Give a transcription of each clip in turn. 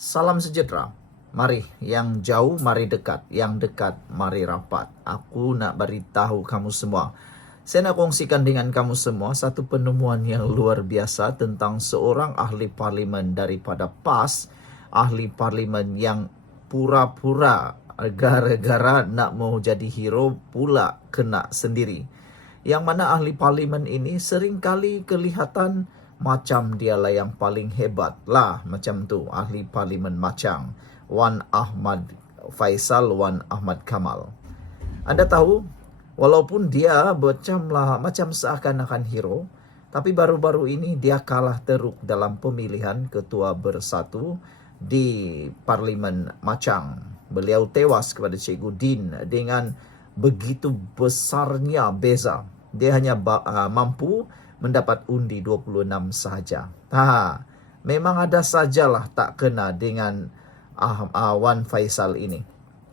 Salam sejahtera. Mari yang jauh, mari dekat. Yang dekat, mari rapat. Aku nak beritahu kamu semua. Saya nak kongsikan dengan kamu semua satu penemuan yang luar biasa tentang seorang ahli parlimen daripada PAS. Ahli parlimen yang pura-pura gara-gara nak mau jadi hero pula kena sendiri. Yang mana ahli parlimen ini seringkali kelihatan macam dialah yang paling hebat lah, macam tu ahli parlimen macam Wan Ahmad Faisal, Wan Ahmad Kamal. Anda tahu, walaupun dia macam seakan-akan hero, tapi baru-baru ini dia kalah teruk dalam pemilihan ketua bersatu di parlimen Machang. Beliau tewas kepada Cikgu Din dengan begitu besarnya beza. Dia hanya mampu mendapat undi 26 sahaja. Memang ada sajalah tak kena dengan Wan Faisal ini.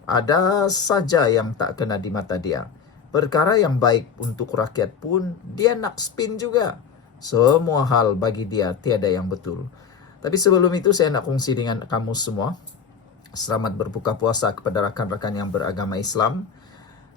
Ada saja yang tak kena di mata dia. Perkara yang baik untuk rakyat pun dia nak spin juga. Semua hal bagi dia tiada yang betul. Tapi sebelum itu saya nak kongsi dengan kamu semua. Selamat berbuka puasa kepada rakan-rakan yang beragama Islam.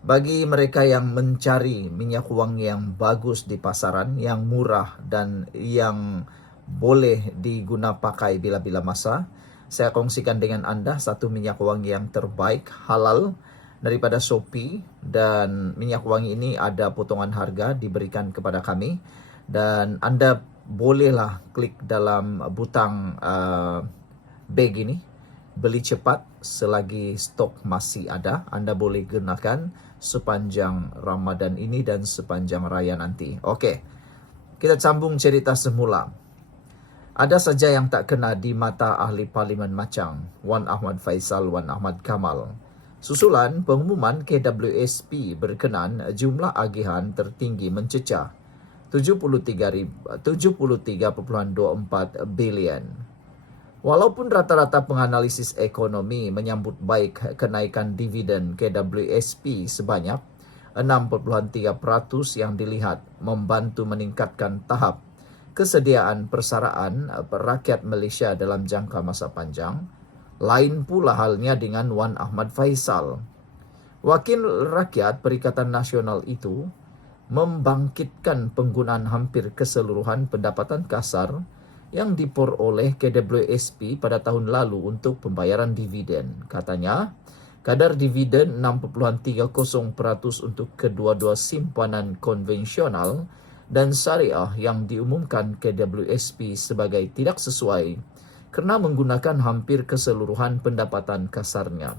Bagi mereka yang mencari minyak wangi yang bagus di pasaran, yang murah dan yang boleh diguna pakai bila-bila masa, saya kongsikan dengan anda satu minyak wangi yang terbaik, halal, daripada Shopee. Dan minyak wangi ini ada potongan harga diberikan kepada kami. Dan anda bolehlah klik dalam butang bag ini, beli cepat selagi stok masih ada. Anda boleh gunakan sepanjang Ramadan ini dan sepanjang raya nanti. Okey, kita sambung cerita semula. Ada saja yang tak kena di mata ahli parlimen Machang, Wan Ahmad Faisal, Wan Ahmad Kamal. Susulan pengumuman KWSP berkenan jumlah agihan tertinggi mencecah 73.24 bilion. Walaupun rata-rata penganalisis ekonomi menyambut baik kenaikan dividen KWSP sebanyak 6.3% yang dilihat membantu meningkatkan tahap kesediaan persaraan rakyat Malaysia dalam jangka masa panjang, lain pula halnya dengan Wan Ahmad Faisal. Wakil Rakyat Perikatan Nasional itu membangkitkan penggunaan hampir keseluruhan pendapatan kasar yang diperoleh KWSP pada tahun lalu untuk pembayaran dividen. Katanya, kadar dividen 6.30% untuk kedua-dua simpanan konvensional dan syariah yang diumumkan KWSP sebagai tidak sesuai kerana menggunakan hampir keseluruhan pendapatan kasarnya.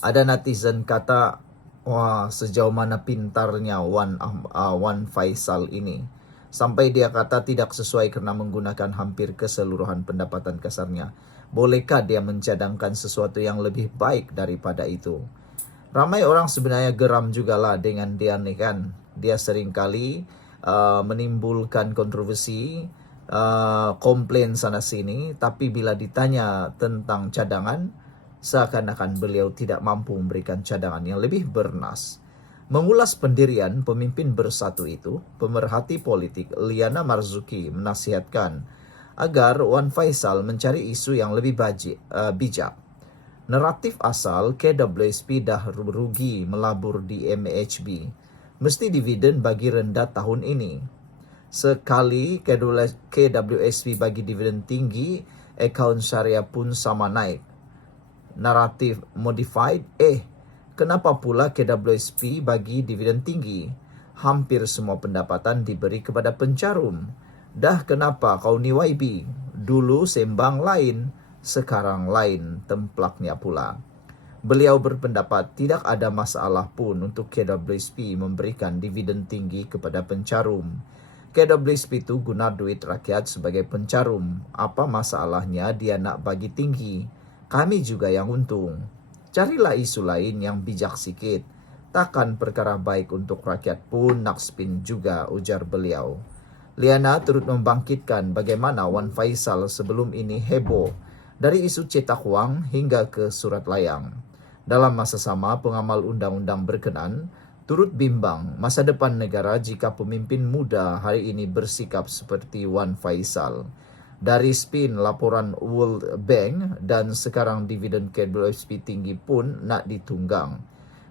Ada netizen kata, wah, sejauh mana pintarnya Wan Faisal ini. Sampai dia kata tidak sesuai kerana menggunakan hampir keseluruhan pendapatan kasarnya. Bolehkah dia mencadangkan sesuatu yang lebih baik daripada itu? Ramai orang sebenarnya geram jugalah dengan dia ni kan. Dia seringkali menimbulkan kontroversi, komplain sana sini. Tapi bila ditanya tentang cadangan, seakan-akan beliau tidak mampu memberikan cadangan yang lebih bernas. Mengulas pendirian pemimpin bersatu itu, pemerhati politik Liana Marzuki menasihatkan agar Wan Faisal mencari isu yang lebih bijak. Naratif asal KWSP dah rugi melabur di MHB. Mesti dividen bagi rendah tahun ini. Sekali KWSP bagi dividen tinggi, akaun syariah pun sama naik. Naratif modified, kenapa pula KWSP bagi dividen tinggi? Hampir semua pendapatan diberi kepada pencarum. Dah kenapa kau ni YB? Dulu sembang lain, sekarang lain templaknya pula. Beliau berpendapat tidak ada masalah pun untuk KWSP memberikan dividen tinggi kepada pencarum. KWSP itu guna duit rakyat sebagai pencarum. Apa masalahnya dia nak bagi tinggi? Kami juga yang untung. Carilah isu lain yang bijak sikit. Takkan perkara baik untuk rakyat pun nak spin juga, ujar beliau. Liana turut membangkitkan bagaimana Wan Faisal sebelum ini heboh dari isu cetak wang hingga ke surat layang. Dalam masa sama, pengamal undang-undang berkenan turut bimbang masa depan negara jika pemimpin muda hari ini bersikap seperti Wan Faisal. Dari spin laporan World Bank dan sekarang dividen KWSP tinggi pun nak ditunggang.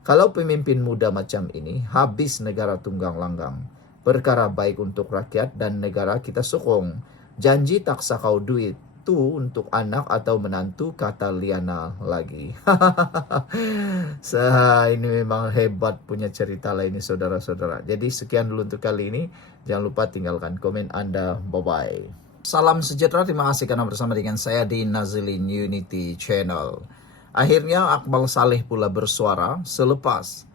Kalau pemimpin muda macam ini, habis negara tunggang langgang. Perkara baik untuk rakyat dan negara kita sokong. Janji tak sakau duit tu untuk anak atau menantu, kata Liana lagi. Ini memang hebat punya cerita lah ini saudara-saudara. Jadi sekian dulu untuk kali ini. Jangan lupa tinggalkan komen Anda. Bye-bye. Salam sejahtera, terima kasih karena bersama dengan saya di Nazilin Unity Channel. Akhirnya Akmal Saleh pula bersuara selepas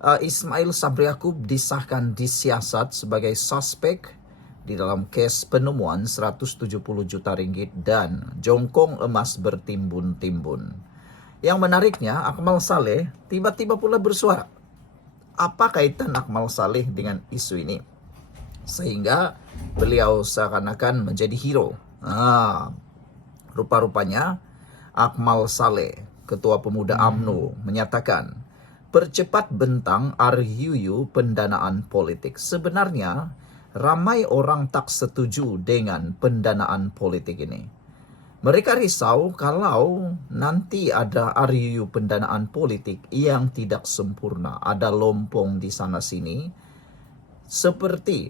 Ismail Sabri Yaakob disahkan disiasat sebagai suspek di dalam kes penemuan 170 juta ringgit dan jongkong emas bertimbun-timbun. Yang menariknya, Akmal Saleh tiba-tiba pula bersuara. Apa kaitan Akmal Saleh dengan isu ini? Sehingga beliau seakan-akan menjadi hero. Rupa-rupanya Akmal Saleh, Ketua Pemuda UMNO, menyatakan percepat bentang RUU pendanaan politik. Sebenarnya ramai orang tak setuju dengan pendanaan politik ini. Mereka risau kalau nanti ada RUU pendanaan politik yang tidak sempurna, ada lompong di sana sini, seperti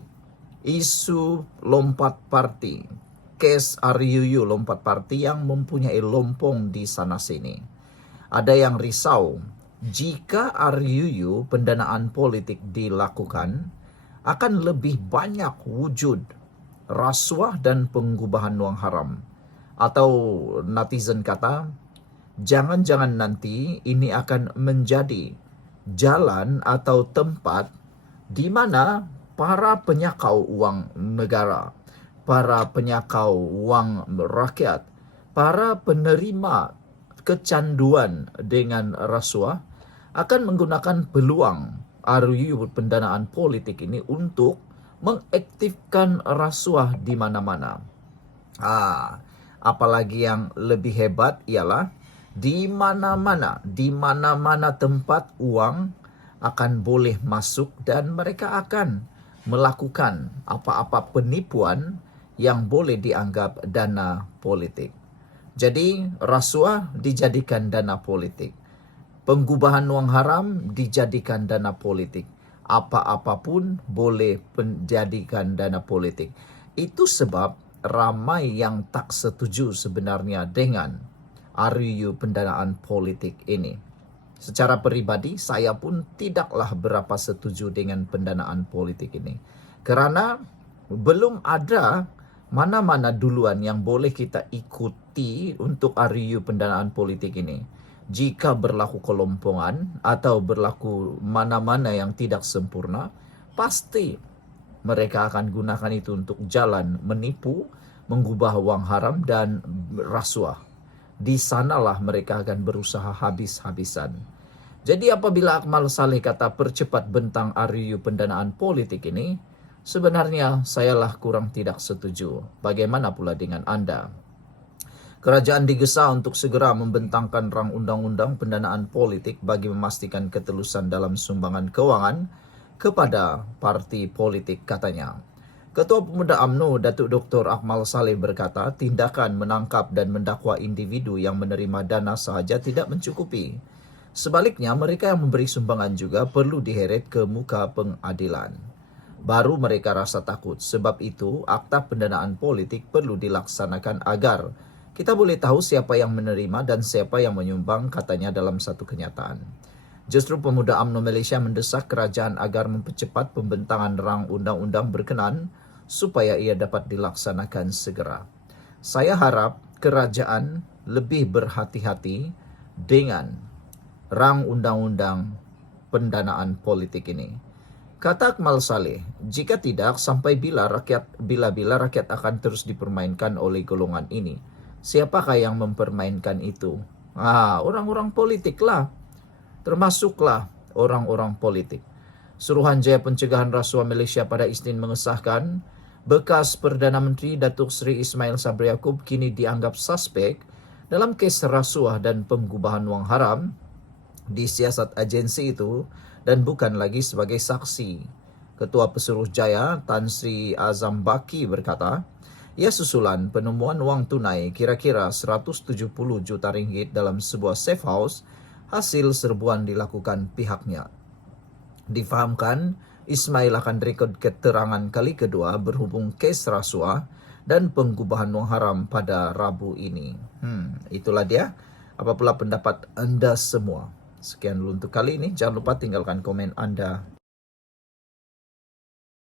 isu lompat parti, kes RUU lompat parti yang mempunyai lompong di sana sini. Ada yang risau jika RUU pendanaan politik dilakukan akan lebih banyak wujud rasuah dan pengubahan wang haram. Atau netizen kata, jangan-jangan nanti ini akan menjadi jalan atau tempat di mana para penyakau uang negara, para penyakau uang rakyat, para penerima kecanduan dengan rasuah akan menggunakan peluang RUU pendanaan politik ini untuk mengaktifkan rasuah di mana-mana. Apalagi yang lebih hebat ialah di mana-mana tempat uang akan boleh masuk dan mereka akan melakukan apa-apa penipuan yang boleh dianggap dana politik. Jadi rasuah dijadikan dana politik. Pengubahan wang haram dijadikan dana politik. Apa-apapun boleh dijadikan dana politik. Itu sebab ramai yang tak setuju sebenarnya dengan RUU pendanaan politik ini. Secara pribadi, saya pun tidaklah berapa setuju dengan pendanaan politik ini. Kerana belum ada mana-mana duluan yang boleh kita ikuti untuk RUU pendanaan politik ini. Jika berlaku kelompongan atau berlaku mana-mana yang tidak sempurna, pasti mereka akan gunakan itu untuk jalan menipu, mengubah wang haram dan rasuah. Di sanalah mereka akan berusaha habis-habisan. Jadi apabila Akmal Saleh kata percepat bentang RUU pendanaan politik ini, sebenarnya sayalah kurang tidak setuju. Bagaimana pula dengan Anda? Kerajaan digesa untuk segera membentangkan rang undang-undang pendanaan politik bagi memastikan ketelusan dalam sumbangan keuangan kepada parti politik, katanya. Ketua Pemuda UMNO Datuk Dr. Akmal Saleh berkata, tindakan menangkap dan mendakwa individu yang menerima dana sahaja tidak mencukupi. Sebaliknya, mereka yang memberi sumbangan juga perlu diheret ke muka pengadilan. Baru mereka rasa takut. Sebab itu, akta pendanaan politik perlu dilaksanakan agar kita boleh tahu siapa yang menerima dan siapa yang menyumbang, katanya dalam satu kenyataan. Justru Pemuda UMNO Malaysia mendesak kerajaan agar mempercepat pembentangan rang undang-undang berkenan supaya ia dapat dilaksanakan segera. Saya harap kerajaan lebih berhati-hati dengan rang undang-undang pendanaan politik ini. Kata Akmal Saleh, jika tidak, sampai bila rakyat akan terus dipermainkan oleh golongan ini. Siapakah yang mempermainkan itu? Orang-orang politik lah. Termasuklah orang-orang politik. Suruhanjaya Pencegahan Rasuah Malaysia pada Isnin mengesahkan bekas Perdana Menteri Datuk Seri Ismail Sabri Yaakob kini dianggap suspek dalam kes rasuah dan pengubahan wang haram di siasat agensi itu dan bukan lagi sebagai saksi. Ketua Pesuruhjaya Tan Sri Azam Baki berkata, Ia susulan penemuan uang tunai kira-kira 170 juta ringgit dalam sebuah safe house hasil serbuan dilakukan pihaknya. Difahamkan, Ismail akan rekod keterangan kali kedua berhubung kes rasuah dan penggubahan wang haram pada Rabu ini. Itulah dia. Apa pula pendapat anda semua? Sekian dulu untuk kali ini. Jangan lupa tinggalkan komen anda